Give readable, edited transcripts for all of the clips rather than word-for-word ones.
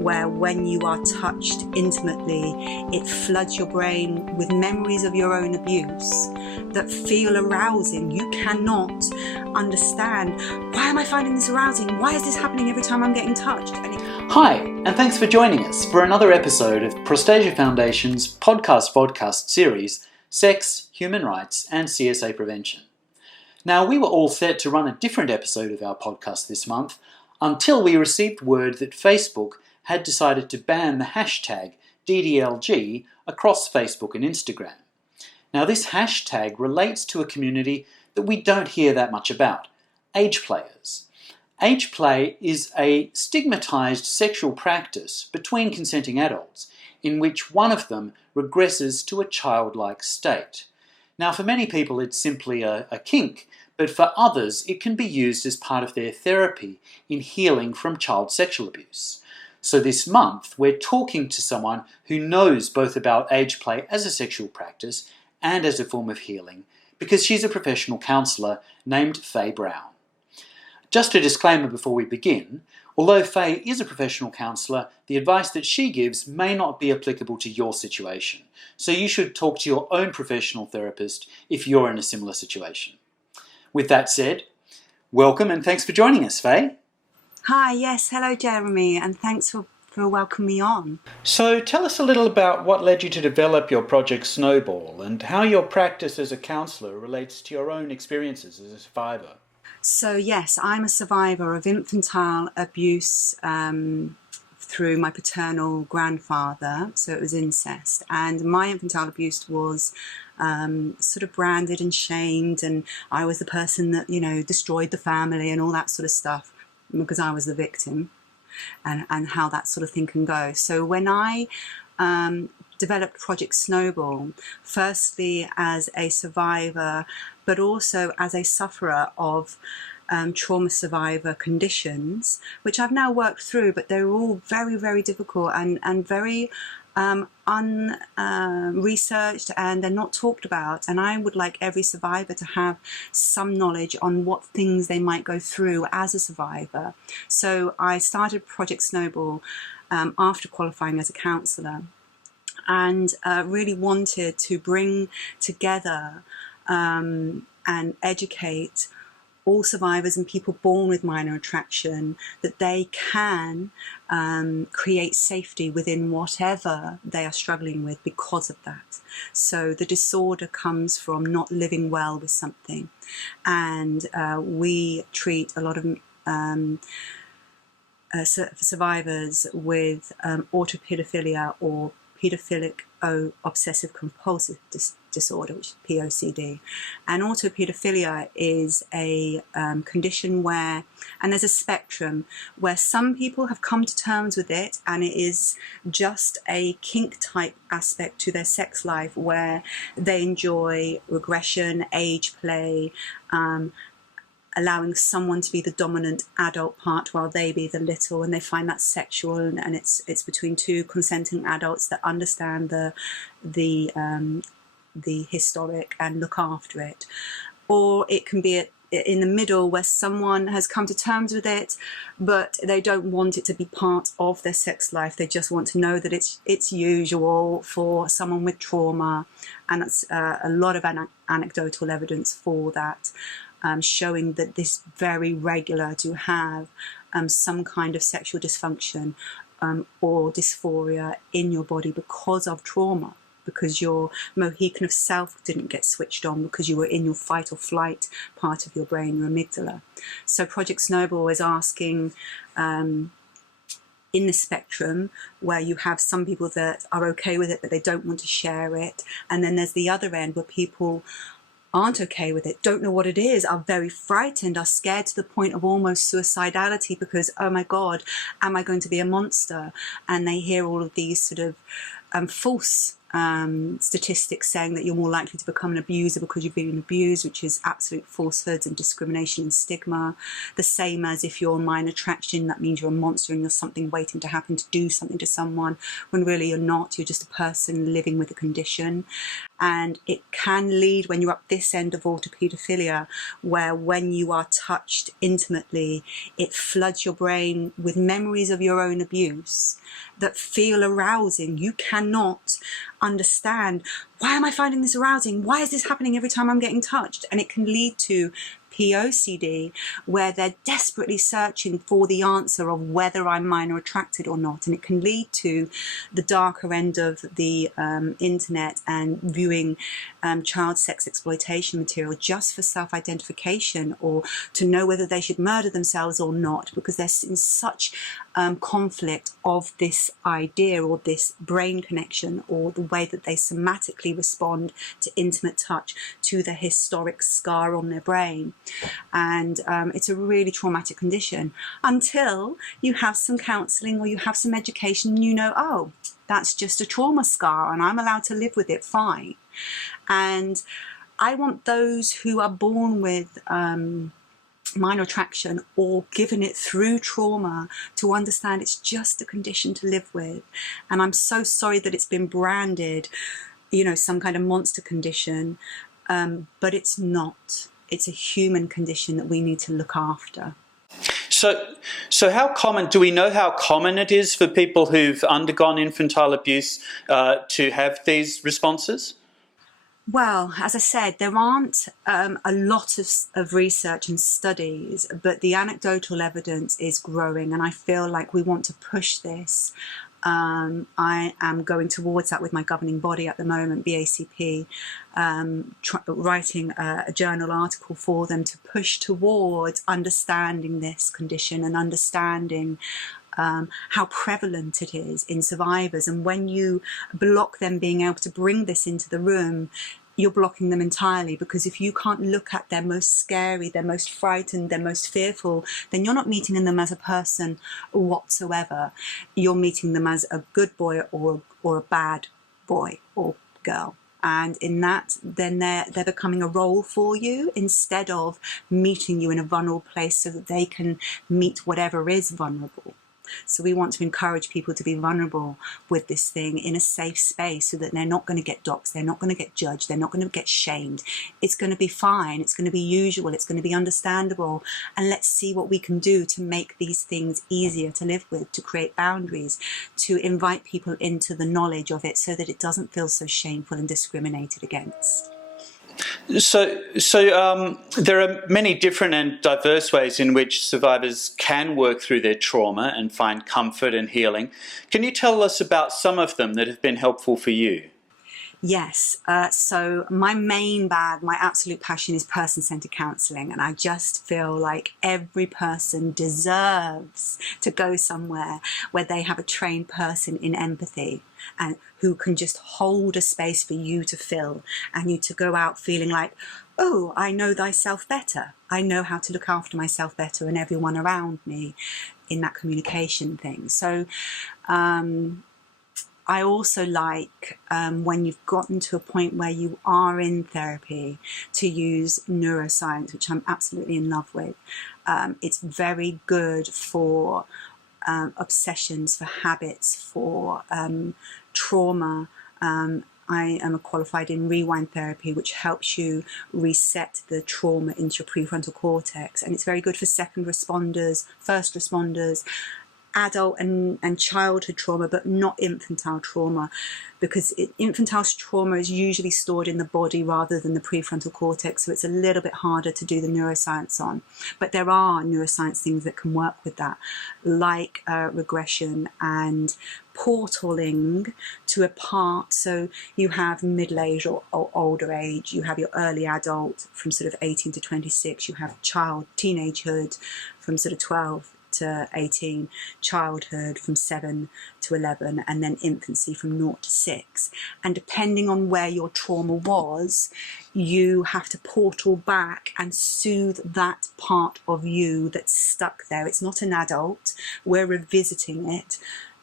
where when you are touched intimately, it floods your brain with memories of your own abuse that feel arousing. You cannot understand, why am I finding this arousing? Why is this happening every time I'm getting touched? Hi, and thanks for joining us for another episode of Prostasia Foundation's podcast series, Sex, Human Rights and CSA Prevention. Now, we were all set to run a different episode of our podcast this month until we received word that Facebook had decided to ban the hashtag DDLG across Facebook and Instagram. Now, this hashtag relates to a community that we don't hear that much about, age players. Age play is a stigmatized sexual practice between consenting adults in which one of them regresses to a childlike state. Now, for many people it's simply a kink, but for others it can be used as part of their therapy in healing from child sexual abuse. So this month we're talking to someone who knows both about age play as a sexual practice and as a form of healing, because she's a professional counsellor named Faye Brown. Just a disclaimer before we begin, although Faye is a professional counsellor, the advice that she gives may not be applicable to your situation, so you should talk to your own professional therapist if you're in a similar situation. With that said, welcome and thanks for joining us, Faye. Hi, yes, hello Jeremy, and thanks for welcoming me on. So tell us a little about what led you to develop your Project Snowball and how your practice as a counsellor relates to your own experiences as a survivor. So yes, I'm a survivor of infantile abuse through my paternal grandfather, so it was incest. And my infantile abuse was sort of branded and shamed, and I was the person that, destroyed the family and all that sort of stuff because I was the victim, and how that sort of thing can go. So when I developed Project Snowball, firstly as a survivor, but also as a sufferer of trauma survivor conditions, which I've now worked through, but they're all very, very difficult and very unresearched, and they're not talked about. And I would like every survivor to have some knowledge on what things they might go through as a survivor. So I started Project Snowball after qualifying as a counsellor, and really wanted to bring together and educate all survivors and people born with minor attraction that they can create safety within whatever they are struggling with because of that. So the disorder comes from not living well with something, and we treat a lot of survivors with autopedophilia or pedophilic obsessive compulsive disorder, which is POCD. And autopedophilia is a condition where, and there's a spectrum, where some people have come to terms with it and it is just a kink type aspect to their sex life where they enjoy regression, age play, allowing someone to be the dominant adult part while they be the little, and they find that sexual, and it's between two consenting adults that understand the historic and look after it. Or it can be in the middle where someone has come to terms with it, but they don't want it to be part of their sex life. They just want to know that it's usual for someone with trauma, and that's a lot of anecdotal evidence for that. Showing that this very regular to have some kind of sexual dysfunction or dysphoria in your body because of trauma, because your Mohican of self didn't get switched on because you were in your fight or flight part of your brain, your amygdala. So Project Snowball is asking in the spectrum where you have some people that are okay with it but they don't want to share it, and then there's the other end where people aren't okay with it, don't know what it is, are very frightened, are scared to the point of almost suicidality because, oh my God, am I going to be a monster? And they hear all of these sort of false statistics saying that you're more likely to become an abuser because you've been abused, which is absolute falsehoods and discrimination and stigma. The same as if you're minor attraction, that means you're a monster and you're something waiting to happen to do something to someone, when really you're not. You're just a person living with a condition. And it can lead, when you're up this end of autopaedophilia, where when you are touched intimately, it floods your brain with memories of your own abuse that feel arousing. You cannot understand, why am I finding this arousing? Why is this happening every time I'm getting touched? And it can lead to POCD, where they're desperately searching for the answer of whether I'm minor attracted or not. And it can lead to the darker end of the internet and viewing child sex exploitation material just for self-identification, or to know whether they should murder themselves or not, because they're in such conflict of this idea or this brain connection, or the way that they somatically respond to intimate touch, to the historic scar on their brain. And it's a really traumatic condition until you have some counselling or you have some education and you know, oh, that's just a trauma scar and I'm allowed to live with it fine. And I want those who are born with minor attraction or given it through trauma to understand it's just a condition to live with. And I'm so sorry that it's been branded, you know, some kind of monster condition, but it's not. It's a human condition that we need to look after. So how common, do we know how common it is for people who've undergone infantile abuse to have these responses? Well, as I said, there aren't a lot of research and studies, but the anecdotal evidence is growing, and I feel like we want to push this. I am going towards that with my governing body at the moment, BACP, writing a journal article for them to push towards understanding this condition and understanding how prevalent it is in survivors. And when you block them being able to bring this into the room, you're blocking them entirely, because if you can't look at their most scary, their most frightened, their most fearful, then you're not meeting them as a person whatsoever. You're meeting them as a good boy or a bad boy or girl. And in that, then they're becoming a role for you instead of meeting you in a vulnerable place so that they can meet whatever is vulnerable. So we want to encourage people to be vulnerable with this thing in a safe space so that they're not going to get doxxed, they're not going to get judged, they're not going to get shamed. It's going to be fine, it's going to be usual, it's going to be understandable. And let's see what we can do to make these things easier to live with, to create boundaries, to invite people into the knowledge of it so that it doesn't feel so shameful and discriminated against. So there are many different and diverse ways in which survivors can work through their trauma and find comfort and healing. Can you tell us about some of them that have been helpful for you? Yes, so my main bag, my absolute passion is person-centered counselling, and I just feel like every person deserves to go somewhere where they have a trained person in empathy and who can just hold a space for you to fill and you to go out feeling like, oh, I know thyself better. I know how to look after myself better and everyone around me in that communication thing. So, I also like when you've gotten to a point where you are in therapy to use neuroscience, which I'm absolutely in love with. It's very good for obsessions, for habits, for trauma. I am qualified in rewind therapy, which helps you reset the trauma into your prefrontal cortex. And it's very good for second responders, first responders, adult and childhood trauma, but not infantile trauma, because infantile trauma is usually stored in the body rather than the prefrontal cortex, so it's a little bit harder to do the neuroscience on. But there are neuroscience things that can work with that, like regression and portaling to a part. So you have middle age or older age, you have your early adult from sort of 18 to 26, you have teenagehood from sort of 12 to 18, childhood from 7 to 11, and then infancy from 0 to 6. And depending on where your trauma was, you have to portal back and soothe that part of you that's stuck there. It's not an adult, we're revisiting it.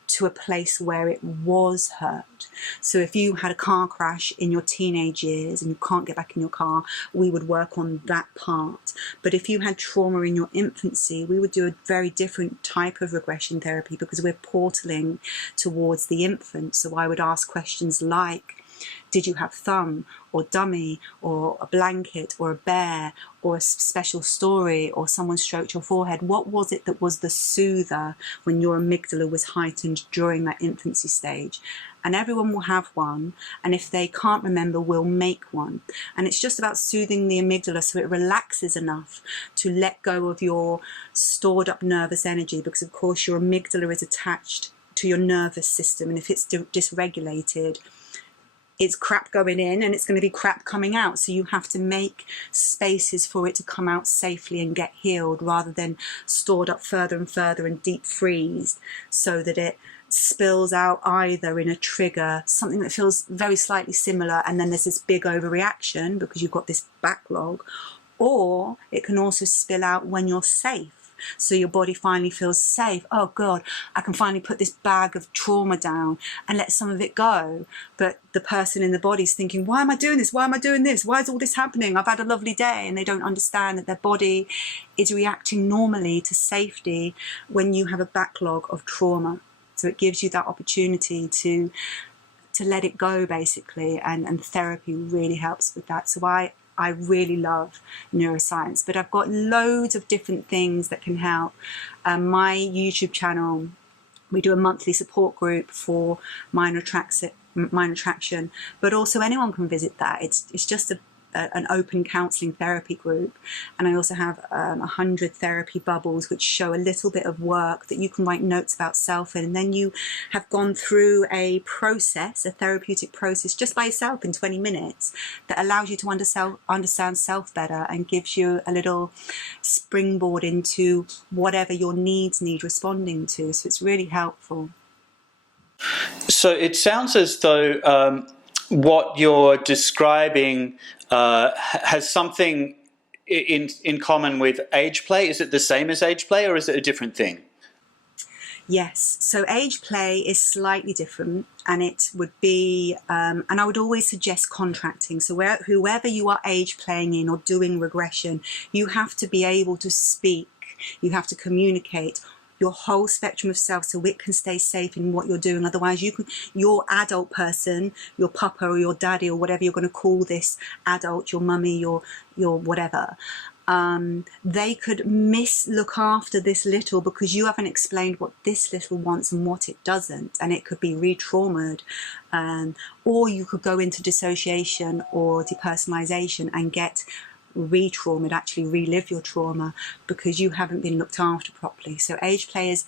to a place where it was hurt. So if you had a car crash in your teenage years and you can't get back in your car, we would work on that part. But if you had trauma in your infancy, we would do a very different type of regression therapy, because we're portaling towards the infant. So I would ask questions like, did you have thumb or dummy or a blanket or a bear or a special story, or someone stroked your forehead? What was it that was the soother when your amygdala was heightened during that infancy stage? And everyone will have one, and if they can't remember, we'll make one. And it's just about soothing the amygdala so it relaxes enough to let go of your stored up nervous energy, because of course your amygdala is attached to your nervous system, and if it's dysregulated, it's crap going in and it's going to be crap coming out. So you have to make spaces for it to come out safely and get healed, rather than stored up further and further and deep freeze, so that it spills out either in a trigger, something that feels very slightly similar, and then there's this big overreaction because you've got this backlog, or it can also spill out when you're safe. So your body finally feels safe. Oh God, I can finally put this bag of trauma down and let some of it go. But the person in the body is thinking, why am I doing this? Why am I doing this? Why is all this happening? I've had a lovely day. And they don't understand that their body is reacting normally to safety when you have a backlog of trauma. So it gives you that opportunity to let it go, basically. And therapy really helps with that. So I really love neuroscience, but I've got loads of different things that can help. My YouTube channel, we do a monthly support group for minor attraction, but also anyone can visit that. It's just an open counselling therapy group, and I also have 100 therapy bubbles which show a little bit of work that you can write notes about self in, and then you have gone through a process, a therapeutic process, just by yourself in 20 minutes that allows you to understand self better and gives you a little springboard into whatever your needs need responding to. So it's really helpful. So it sounds as though what you're describing has something in common with age play. Is it the same as age play, or is it a different thing? Yes, so age play is slightly different, and it would be, and I would always suggest contracting. So whoever you are age playing in or doing regression, you have to be able to speak, you have to communicate your whole spectrum of self so it can stay safe in what you're doing. Otherwise, your adult person, your papa or your daddy or whatever you're going to call this adult, your mummy, your whatever, they could look after this little because you haven't explained what this little wants and what it doesn't, and it could be re-traumaed, or you could go into dissociation or depersonalization and get re-traumaed, actually relive your trauma because you haven't been looked after properly. So age players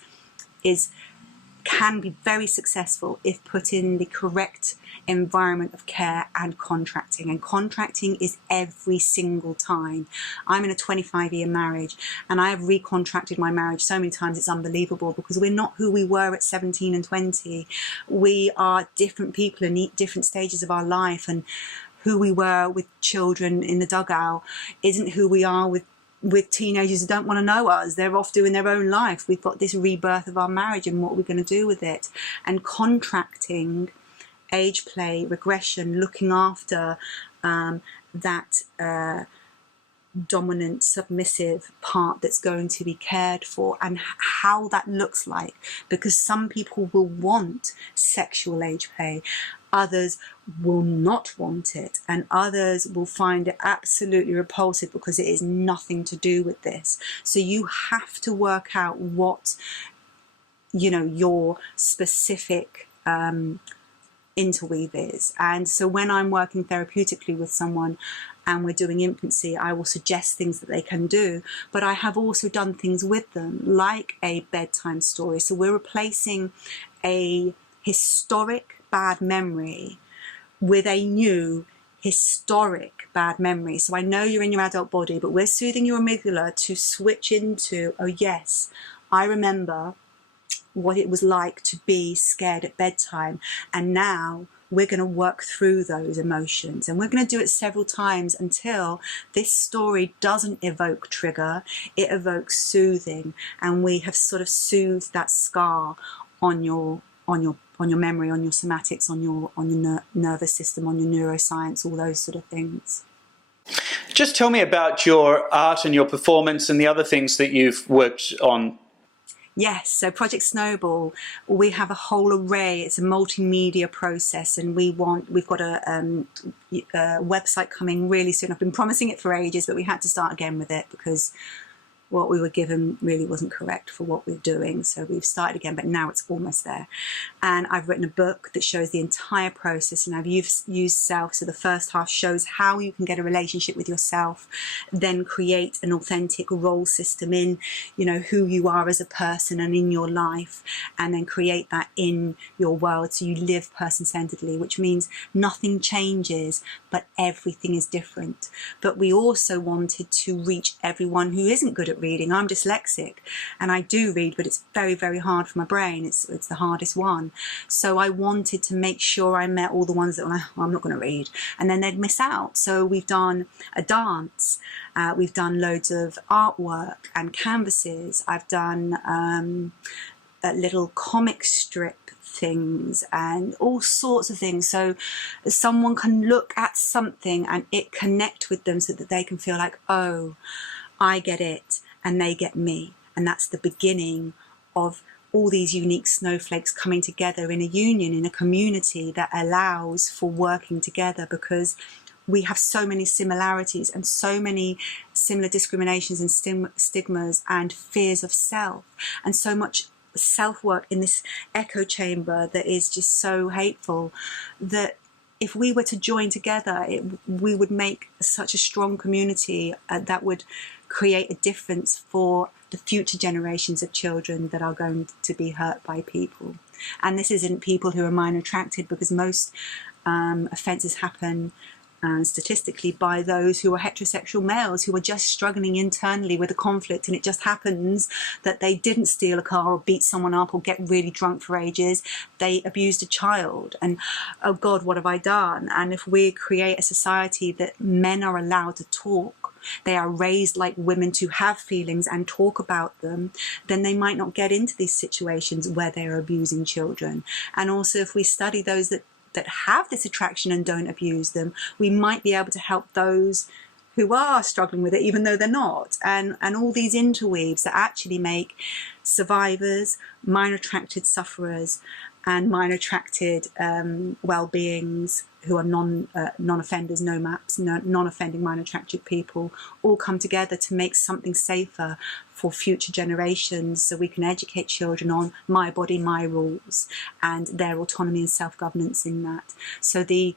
can be very successful if put in the correct environment of care and contracting. And contracting is every single time. I'm in a 25-year marriage and I have recontracted my marriage so many times it's unbelievable, because we're not who we were at 17 and 20. We are different people in different stages of our life, and who we were with children in the dugout isn't who we are with teenagers who don't want to know us. They're off doing their own life. We've got this rebirth of our marriage and what we're going to do with it. And contracting, age play, regression, looking after that dominant, submissive part that's going to be cared for, and how that looks like. Because some people will want sexual age play, others will not want it, and others will find it absolutely repulsive because it is nothing to do with this. So you have to work out what, your specific interweave is. And so when I'm working therapeutically with someone and we're doing infancy, I will suggest things that they can do, but I have also done things with them like a bedtime story. So we're replacing a historic bad memory with a new historic bad memory. So I know you're in your adult body, but we're soothing your amygdala to switch into, oh yes, I remember what it was like to be scared at bedtime, and now we're going to work through those emotions, and we're going to do it several times until this story doesn't evoke trigger, it evokes soothing, and we have sort of soothed that scar on your on your memory, on your somatics, on your nervous system, on your neuroscience, all those sort of things. Just tell me about your art and your performance and the other things that you've worked on. Yes, so Project Snowball, we have a whole array. It's a multimedia process, and we've got a website coming really soon. I've been promising it for ages, but we had to start again with it because what we were given really wasn't correct for what we're doing. So we've started again, but now it's almost there. And I've written a book that shows the entire process, and I've used self. So the first half shows how you can get a relationship with yourself, then create an authentic role system in, who you are as a person and in your life, and then create that in your world. So you live person-centeredly, which means nothing changes, but everything is different. But we also wanted to reach everyone who isn't good at reading. I'm dyslexic and I do read, but it's very, very hard for my brain. It's the hardest one. So I wanted to make sure I met all the ones that were like, I'm not going to read, and then they'd miss out. So we've done a dance, we've done loads of artwork and canvases. I've done little comic strip things and all sorts of things, so someone can look at something and it connect with them, so that they can feel like, oh, I get it and they get me. And that's the beginning of all these unique snowflakes coming together in a union, in a community that allows for working together, because we have so many similarities and so many similar discriminations and stigmas and fears of self, and so much self-work in this echo chamber that is just so hateful, that if we were to join together, we would make such a strong community that would create a difference for the future generations of children that are going to be hurt by people. And this isn't people who are minor attracted, because most offences happen statistically by those who are heterosexual males who are just struggling internally with a conflict, and it just happens that they didn't steal a car or beat someone up or get really drunk for ages. They abused a child, and oh God, what have I done? And if we create a society that men are allowed to talk, they are raised like women to have feelings and talk about them, then they might not get into these situations where they're abusing children. And also, if we study those that have this attraction and don't abuse them, we might be able to help those who are struggling with it, even though they're not. And all these interweaves that actually make survivors, minor attracted sufferers, and minor attracted well-beings who are non-offenders, no maps, non-offending minor attracted people, all come together to make something safer for future generations, so we can educate children on my body, my rules, and their autonomy and self-governance in that. So the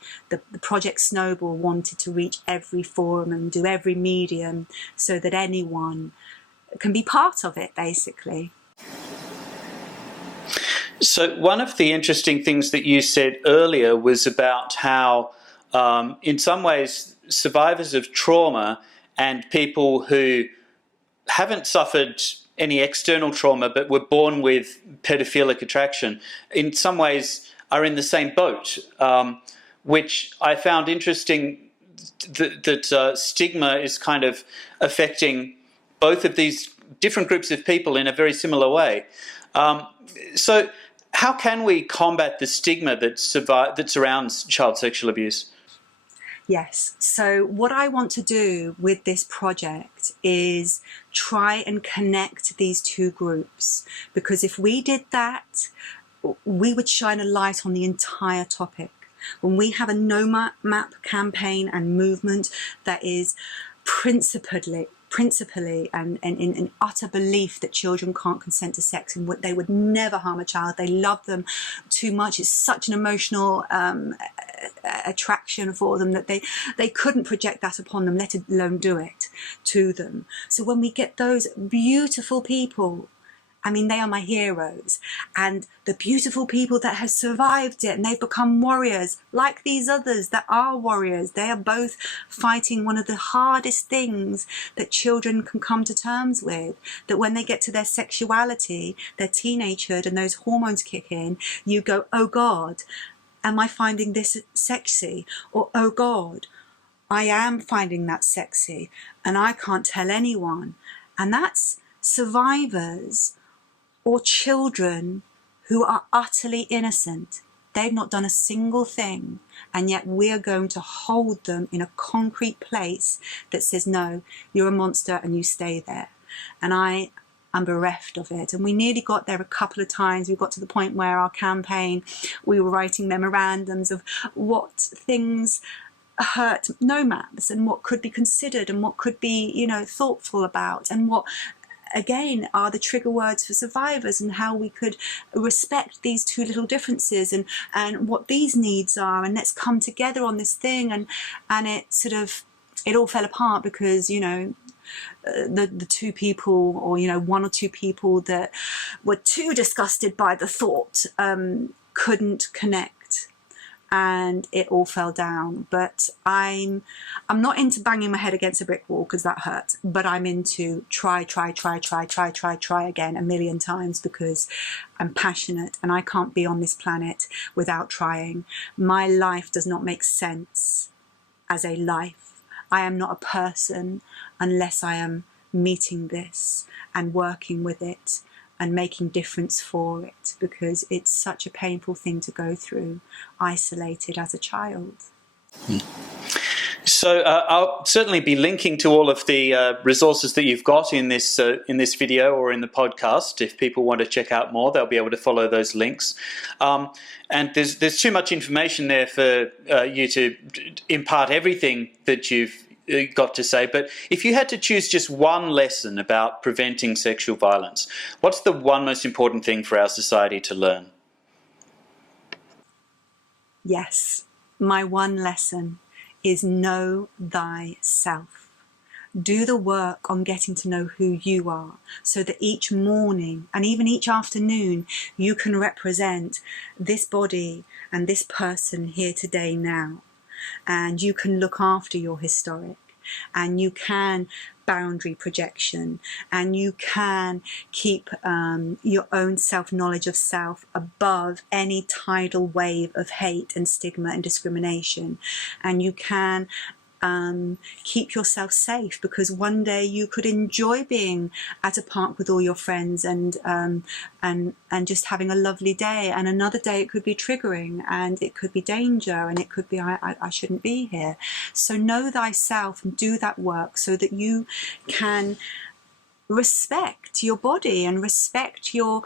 Project Snowball wanted to reach every forum and do every medium, so that anyone can be part of it, basically. So one of the interesting things that you said earlier was about how, in some ways, survivors of trauma and people who haven't suffered any external trauma but were born with pedophilic attraction, in some ways are in the same boat, which I found interesting, that stigma is kind of affecting both of these different groups of people in a very similar way. So how can we combat the stigma that surrounds child sexual abuse? Yes. So what I want to do with this project is try and connect these two groups, because if we did that, we would shine a light on the entire topic. When we have a no map campaign and movement that is principally and in utter belief that children can't consent to sex and they would never harm a child, they love them too much, it's such an emotional attraction for them that they couldn't project that upon them, let alone do it to them. So when we get those beautiful people, I mean, they are my heroes, and the beautiful people that have survived it and they've become warriors, like these others that are warriors. They are both fighting one of the hardest things that children can come to terms with, that when they get to their sexuality, their teenagehood, and those hormones kick in, you go, oh God, am I finding this sexy? Or, oh God, I am finding that sexy and I can't tell anyone. And that's survivors or children who are utterly innocent. They've not done a single thing, and yet we're going to hold them in a concrete place that says, no, you're a monster and you stay there. And I'm bereft of it. And we nearly got there a couple of times. We got to the point where our campaign, we were writing memorandums of what things hurt nomads and what could be considered and what could be, you know, thoughtful about, and what again are the trigger words for survivors, and how we could respect these two little differences, and what these needs are, and let's come together on this thing. And it all fell apart because, you know, the two people, or, you know, one or two people that were too disgusted by the thought couldn't connect, and it all fell down. But I'm not into banging my head against a brick wall, because that hurt, but I'm into try again a million times, because I'm passionate and I can't be on this planet without trying. My life does not make sense as a life. I am not a person unless I am meeting this and working with it and making difference for it, because it's such a painful thing to go through, isolated as a child. So I'll certainly be linking to all of the resources that you've got in this video or in the podcast. If people want to check out more, they'll be able to follow those links. And there's too much information there for you to impart everything that you've got to say. But if you had to choose just one lesson about preventing sexual violence, what's the one most important thing for our society to learn? Yes, my one lesson is know thyself. Do the work on getting to know who you are, so that each morning and even each afternoon you can represent this body and this person here today now. And you can look after your historic, and you can boundary projection, and you can keep your own self-knowledge of self above any tidal wave of hate and stigma and discrimination. And you can keep yourself safe, because one day you could enjoy being at a park with all your friends and just having a lovely day, and another day it could be triggering, and it could be danger, and it could be I shouldn't be here. So know thyself and do that work, so that you can respect your body and respect your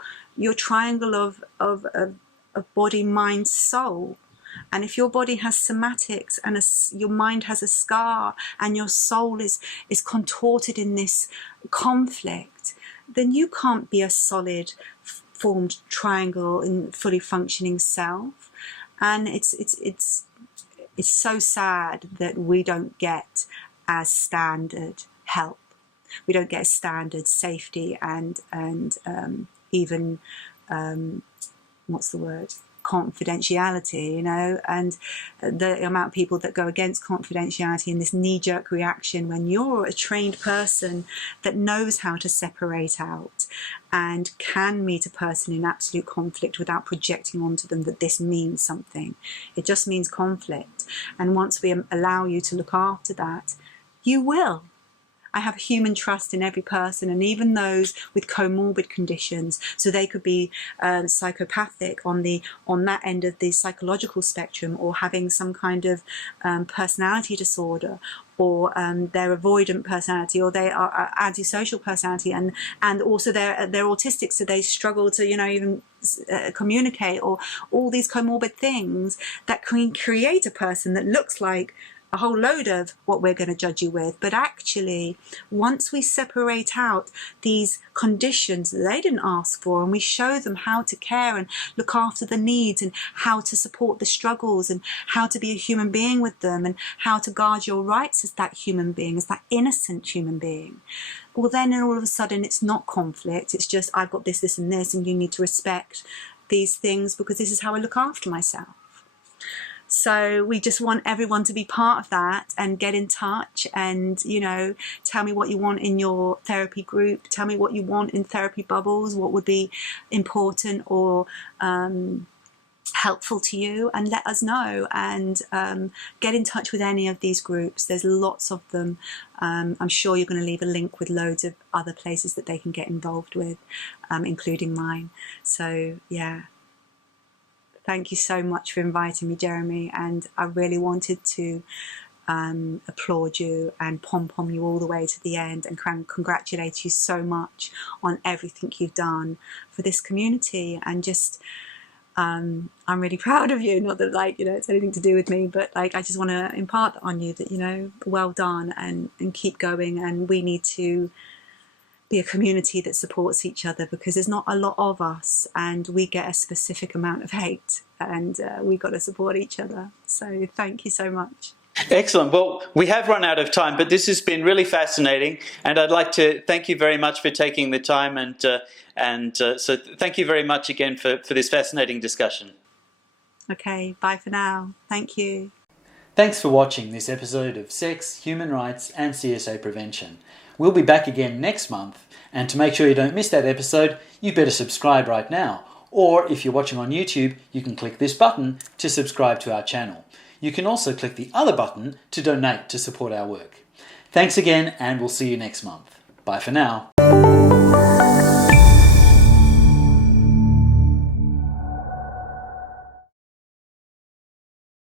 triangle of body, mind, soul. And if your body has somatics and your mind has a scar and your soul is contorted in this conflict, then you can't be a solid formed triangle in fully functioning self. And it's so sad that we don't get as standard help. We don't get standard safety and even what's the word? Confidentiality, you know, and the amount of people that go against confidentiality in this knee-jerk reaction, when you're a trained person that knows how to separate out and can meet a person in absolute conflict without projecting onto them that this means something. It just means conflict. And once we allow you to look after that, you will. I have human trust in every person, and even those with comorbid conditions. So they could be psychopathic on that end of the psychological spectrum, or having some kind of personality disorder, or they're avoidant personality, or they are antisocial personality, and also they're autistic, so they struggle to, you know, even communicate, or all these comorbid things that can create a person that looks like a whole load of what we're going to judge you with. But actually, once we separate out these conditions that they didn't ask for, and we show them how to care and look after the needs, and how to support the struggles, and how to be a human being with them, and how to guard your rights as that human being, as that innocent human being, well, then all of a sudden it's not conflict. It's just, I've got this, this and this, and you need to respect these things because this is how I look after myself. So we just want everyone to be part of that and get in touch, and, you know, tell me what you want in your therapy group. Tell me what you want in therapy bubbles, what would be important, or helpful to you, and let us know, and get in touch with any of these groups. There's lots of them. I'm sure you're going to leave a link with loads of other places that they can get involved with, including mine. So yeah, thank you so much for inviting me, Jeremy, and I really wanted to applaud you and pom-pom you all the way to the end, and congratulate you so much on everything you've done for this community. And just I'm really proud of you. Not that, like, you know, it's anything to do with me, but like, I just want to impart on you that, you know, well done, and keep going. And we need to be a community that supports each other, because there's not a lot of us, and we get a specific amount of hate, and we got to support each other. So thank you so much. Excellent. Well, we have run out of time, but this has been really fascinating, and I'd like to thank you very much for taking the time, and so thank you very much again for this fascinating discussion. Okay, bye for now. Thank you. Thanks for watching this episode of Sex, Human Rights and CSA Prevention. We'll be back again next month, and to make sure you don't miss that episode, you better subscribe right now. Or if you're watching on YouTube, you can click this button to subscribe to our channel. You can also click the other button to donate to support our work. Thanks again, and we'll see you next month. Bye for now.